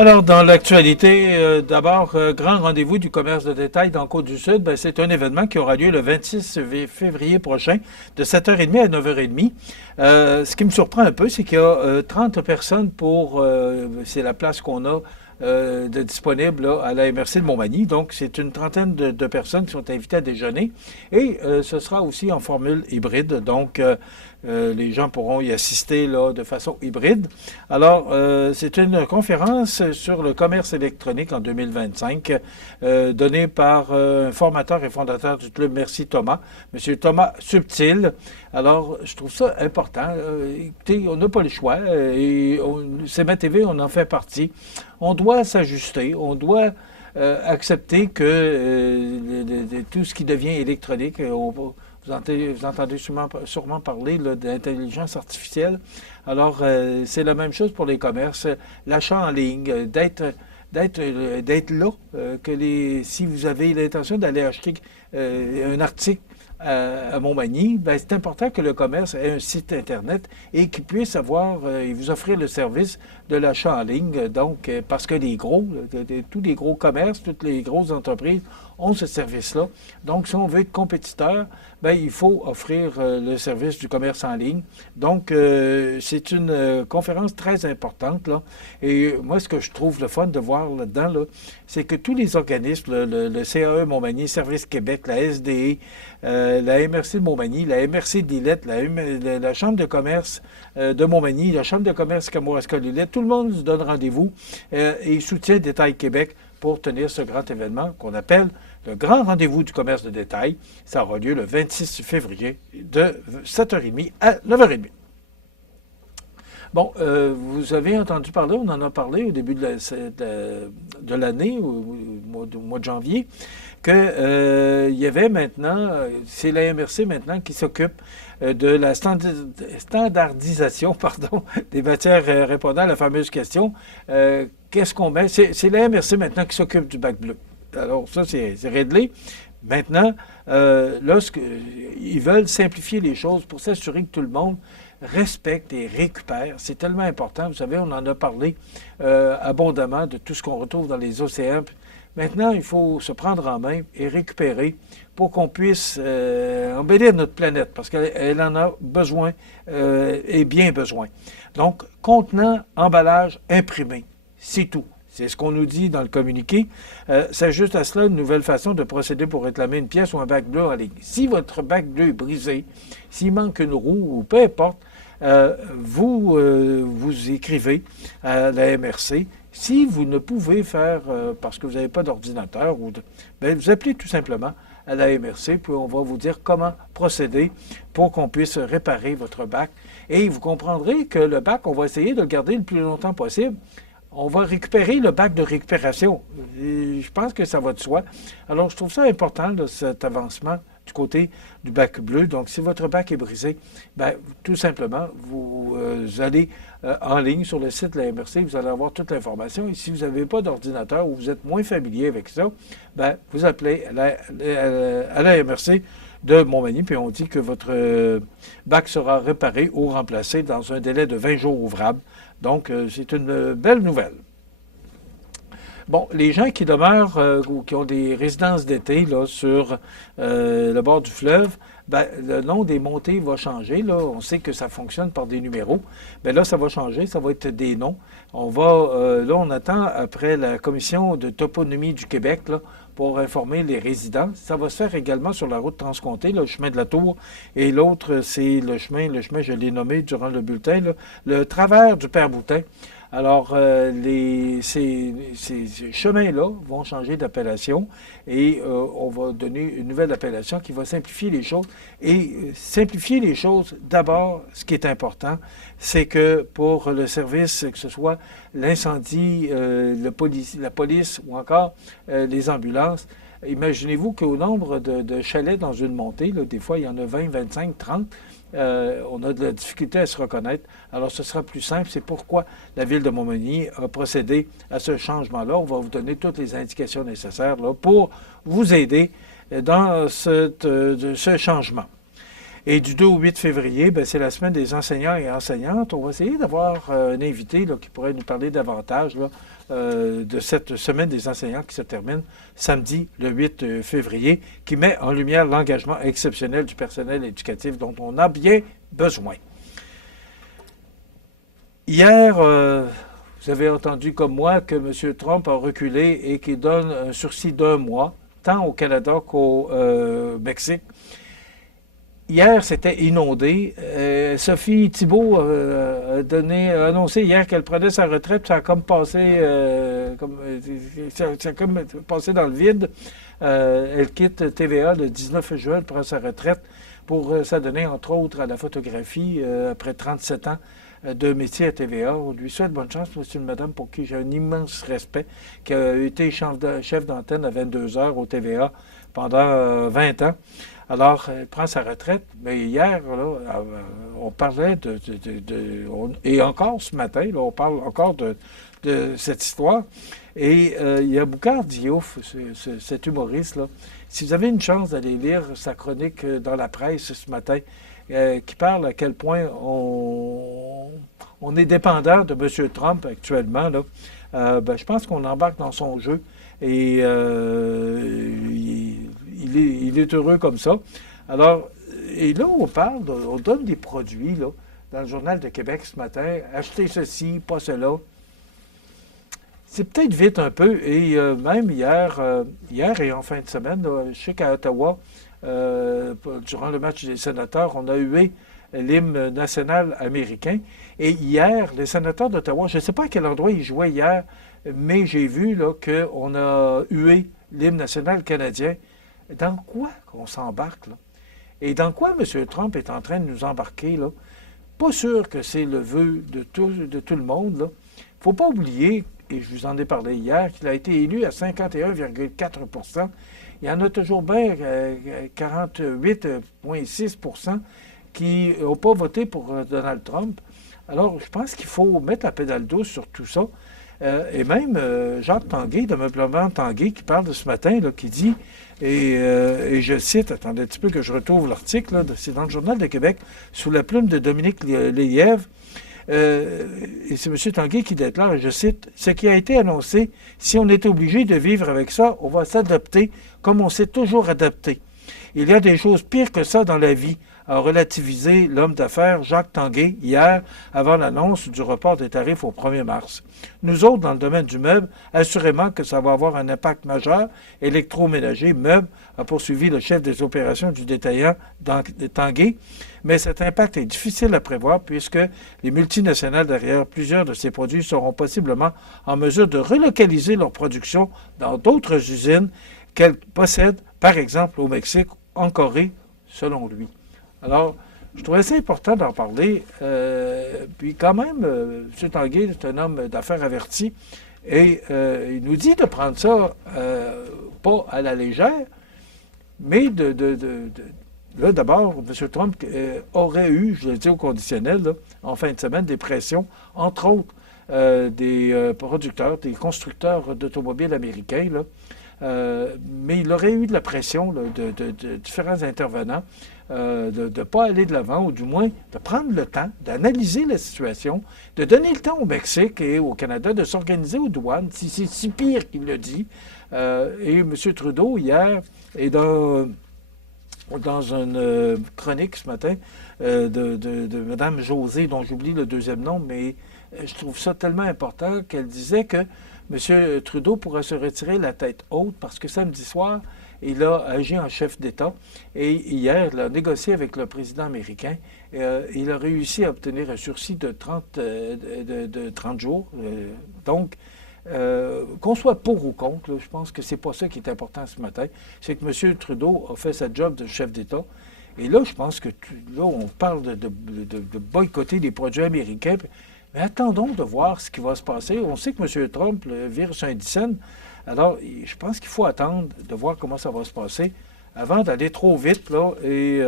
Alors, dans l'actualité, d'abord, grand rendez-vous du commerce de détail dans Côte-du-Sud. Ben, c'est un événement qui aura lieu le 26 février prochain, de 7h30 à 9h30. Ce qui me surprend un peu, c'est qu'il y a 30 personnes c'est la place qu'on a disponible là, à la MRC de Montmagny. Donc, c'est une trentaine de personnes qui sont invitées à déjeuner. Et ce sera aussi en formule hybride. Donc, les gens pourront y assister là, de façon hybride. Alors, c'est une conférence sur le commerce électronique en 2025 donnée par un formateur et fondateur du club Merci Thomas, M. Thomas Subtil. Alors, je trouve ça important. Écoutez, on n'a pas le choix. CMA TV, on en fait partie. On doit s'ajuster. On doit accepter que tout ce qui devient électronique, vous entendez sûrement parler d'intelligence artificielle. Alors, c'est la même chose pour les commerces. L'achat en ligne, d'être là, si vous avez l'intention d'aller acheter un article à Montmagny, ben, c'est important que le commerce ait un site Internet et qu'il puisse et vous offrir le service de l'achat en ligne. Donc, parce que tous les gros commerces, toutes les grosses entreprises ont ce service-là. Donc, si on veut être compétiteur, ben, il faut offrir le service du commerce en ligne. Donc, c'est une conférence très importante, là. Et moi, ce que je trouve le fun de voir là-dedans, là, c'est que tous les organismes, le CAE Montmagny, Service Québec, la SDE, la MRC de Montmagny, la MRC d'Ilette, la Chambre de commerce de Montmagny, la Chambre de commerce Kamouraska-Lilette, tout le monde se donne rendez-vous et soutient Détail Québec pour tenir ce grand événement qu'on appelle le grand rendez-vous du commerce de détail. Ça aura lieu le 26 février de 7h30 à 9h30. Bon, vous avez entendu parler, on en a parlé au début de l'année, au mois de janvier, qu'il y avait maintenant, c'est la MRC maintenant qui s'occupe de la standardisation des matières répondant à la fameuse question, qu'est-ce qu'on met? C'est la MRC maintenant qui s'occupe du bac bleu. Alors ça, c'est réglé. Maintenant, ils veulent simplifier les choses pour s'assurer que tout le monde respecte et récupère. C'est tellement important. Vous savez, on en a parlé abondamment de tout ce qu'on retrouve dans les océans. Maintenant, il faut se prendre en main et récupérer pour qu'on puisse embellir notre planète, parce qu'elle en a besoin et bien besoin. Donc, contenant, emballage, imprimé, c'est tout. C'est ce qu'on nous dit dans le communiqué. S'ajoute à cela une nouvelle façon de procéder pour réclamer une pièce ou un bac bleu en ligne. Si votre bac bleu est brisé, s'il manque une roue ou peu importe, vous écrivez à la MRC. Si vous ne pouvez faire, parce que vous n'avez pas d'ordinateur, ben vous appelez tout simplement à la MRC, puis on va vous dire comment procéder pour qu'on puisse réparer votre bac. Et vous comprendrez que le bac, on va essayer de le garder le plus longtemps possible. On va récupérer le bac de récupération. Et je pense que ça va de soi. Alors, je trouve ça important, là, cet avancement du côté du bac bleu. Donc, si votre bac est brisé, ben, tout simplement, vous allez en ligne sur le site de la MRC, vous allez avoir toute l'information. Et si vous n'avez pas d'ordinateur ou vous êtes moins familier avec ça, ben, vous appelez à la MRC de Montmagny, puis on dit que votre bac sera réparé ou remplacé dans un délai de 20 jours ouvrables. Donc, c'est une belle nouvelle. Bon, les gens qui demeurent ou qui ont des résidences d'été là, sur le bord du fleuve, ben, le nom des montées va changer. Là. On sait que ça fonctionne par des numéros. Mais là, ça va changer. Ça va être des noms. On attend après la Commission de toponymie du Québec là, pour informer les résidents. Ça va se faire également sur la route transcontée, là, le chemin de la Tour. Et l'autre, c'est le chemin, je l'ai nommé durant le bulletin, là, le travers du Père Boutin. Alors, ces chemins-là vont changer d'appellation et on va donner une nouvelle appellation qui va simplifier les choses. Et simplifier les choses, d'abord, ce qui est important, c'est que pour le service, que ce soit l'incendie, la police ou encore les ambulances, imaginez-vous qu'au nombre de chalets dans une montée, là, des fois il y en a 20, 25, 30, on a de la difficulté à se reconnaître. Alors, ce sera plus simple. C'est pourquoi la Ville de Montmagny a procédé à ce changement-là. On va vous donner toutes les indications nécessaires là, pour vous aider dans ce changement. Et du 2 au 8 février, ben, c'est la semaine des enseignants et enseignantes. On va essayer d'avoir un invité là, qui pourrait nous parler davantage là, de cette semaine des enseignants qui se termine samedi le 8 février, qui met en lumière l'engagement exceptionnel du personnel éducatif dont on a bien besoin. Hier, vous avez entendu comme moi que M. Trump a reculé et qu'il donne un sursis d'1 mois, tant au Canada qu'au Mexique. Hier, c'était inondé. Sophie Thibault a annoncé hier qu'elle prenait sa retraite. Ça a comme passé, ça a comme passé dans le vide. Elle quitte TVA le 19 juin, elle prend sa retraite pour s'adonner, entre autres, à la photographie après 37 ans de métier à TVA. On lui souhaite bonne chance. C'est une madame pour qui j'ai un immense respect, qui a été chef d'antenne à 22 heures au TVA pendant 20 ans. Alors, elle prend sa retraite, mais hier, là, on parlait et encore ce matin, là, on parle encore de cette histoire. Et il y a Boucard Diouf, cet humoriste-là. Si vous avez une chance d'aller lire sa chronique dans la presse ce matin, qui parle à quel point on est dépendant de M. Trump actuellement, là, ben, je pense qu'on embarque dans son jeu. Et il est heureux comme ça. Alors, et là, on donne des produits, là, dans le Journal de Québec ce matin. Achetez ceci, pas cela. C'est peut-être vite un peu. Et même hier et en fin de semaine, là, je sais qu'à Ottawa, durant le match des sénateurs, on a hué l'hymne national américain. Et hier, les sénateurs d'Ottawa, je ne sais pas à quel endroit ils jouaient hier, mais j'ai vu là, qu'on a hué l'hymne national canadien. Dans quoi qu'on s'embarque, là? Et dans quoi M. Trump est en train de nous embarquer, là? Pas sûr que c'est le vœu de tout le monde, là. Il ne faut pas oublier, et je vous en ai parlé hier, qu'il a été élu à 51,4 %. Il y en a toujours bien 48,6 % qui n'ont pas voté pour Donald Trump. Alors, je pense qu'il faut mettre la pédale douce sur tout ça. Et même Jacques Tanguay, de Meublement Tanguay, qui parle de ce matin, là, qui dit, et je cite, attendez un petit peu que je retrouve l'article, là, c'est dans le Journal de Québec, sous la plume de Dominique Lelièvre, et c'est M. Tanguay qui déclare, et je cite, « Ce qui a été annoncé, si on est obligé de vivre avec ça, on va s'adapter comme on s'est toujours adapté. Il y a des choses pires que ça dans la vie, a relativisé l'homme d'affaires Jacques Tanguay hier avant l'annonce du report des tarifs au 1er mars. Nous autres, dans le domaine du meuble, assurément que ça va avoir un impact majeur. Électroménager, meuble, a poursuivi le chef des opérations du détaillant Tanguay. Mais cet impact est difficile à prévoir puisque les multinationales derrière plusieurs de ces produits seront possiblement en mesure de relocaliser leur production dans d'autres usines qu'elles possèdent, par exemple au Mexique, en Corée, selon lui. Alors, je trouvais ça important d'en parler. Puis quand même, M. Tanguay, c'est un homme d'affaires averti. Et il nous dit de prendre ça pas à la légère, mais là, d'abord, M. Trump aurait eu, je le dis au conditionnel, là, en fin de semaine, des pressions, entre autres, des producteurs, des constructeurs d'automobiles américains, là. Mais il aurait eu de la pression là, de différents intervenants de ne pas aller de l'avant, ou du moins de prendre le temps d'analyser la situation, de donner le temps au Mexique et au Canada de s'organiser aux douanes, si c'est si pire qu'il le dit. Et M. Trudeau, hier, est dans une chronique ce matin de Mme Josée, dont j'oublie le deuxième nom, mais je trouve ça tellement important qu'elle disait que M. Trudeau pourrait se retirer la tête haute parce que samedi soir, il a agi en chef d'État et hier, il a négocié avec le président américain. Il a réussi à obtenir un sursis de 30 jours. Donc, qu'on soit pour ou contre, là, je pense que c'est pas ça qui est important ce matin. C'est que M. Trudeau a fait sa job de chef d'État. Et là, je pense que là, on parle de boycotter les produits américains. Mais attendons de voir ce qui va se passer. On sait que M. Trump, le virus indicène, alors je pense qu'il faut attendre de voir comment ça va se passer avant d'aller trop vite. Là, et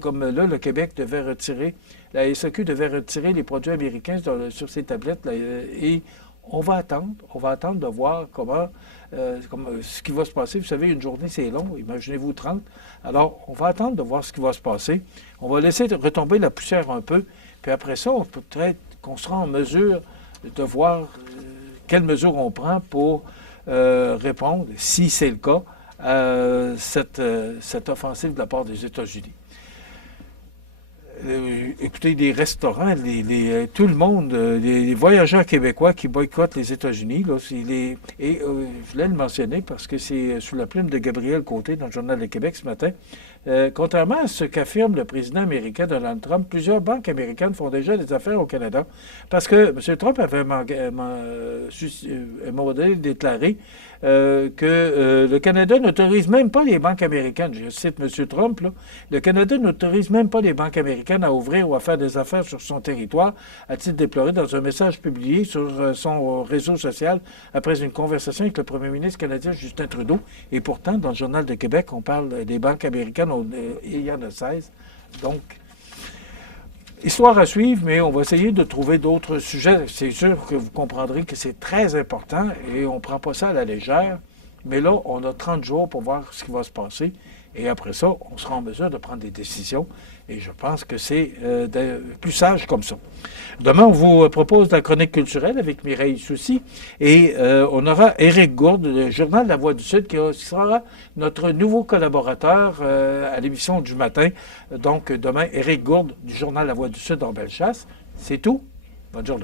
comme là, le Québec devait retirer, la SAQ devait retirer les produits américains sur ses tablettes. Là, et on va attendre de voir ce qui va se passer. Vous savez, une journée, c'est long, imaginez-vous 30. Alors, on va attendre de voir ce qui va se passer. On va laisser retomber la poussière un peu, puis après ça, peut-être qu'on sera en mesure de voir quelles mesures on prend pour répondre, si c'est le cas, à cette offensive de la part des États-Unis. Écoutez, les restaurants, tout le monde, les voyageurs québécois qui boycottent les États-Unis, là, je voulais le mentionner parce que c'est sous la plume de Gabriel Côté dans le Journal de Québec ce matin. Contrairement à ce qu'affirme le président américain Donald Trump, plusieurs banques américaines font déjà des affaires au Canada parce que M. Trump avait déclaré que le Canada n'autorise même pas les banques américaines, je cite M. Trump, là, le Canada n'autorise même pas les banques américaines à ouvrir ou à faire des affaires sur son territoire, a-t-il déploré dans un message publié sur son réseau social après une conversation avec le premier ministre canadien Justin Trudeau. Et pourtant, dans le Journal de Québec, on parle des banques américaines, il y en a 16. Donc, histoire à suivre, mais on va essayer de trouver d'autres sujets. C'est sûr que vous comprendrez que c'est très important et on ne prend pas ça à la légère. Mais là, on a 30 jours pour voir ce qui va se passer. Et après ça, on sera en mesure de prendre des décisions. Et je pense que c'est plus sage comme ça. Demain, on vous propose la chronique culturelle avec Mireille Soucy. Et on aura Éric Gourde, le Journal de la Voix du Sud, qui sera notre nouveau collaborateur à l'émission du matin. Donc, demain, Éric Gourde du Journal de la Voix du Sud en Bellechasse. C'est tout. Bonne journée.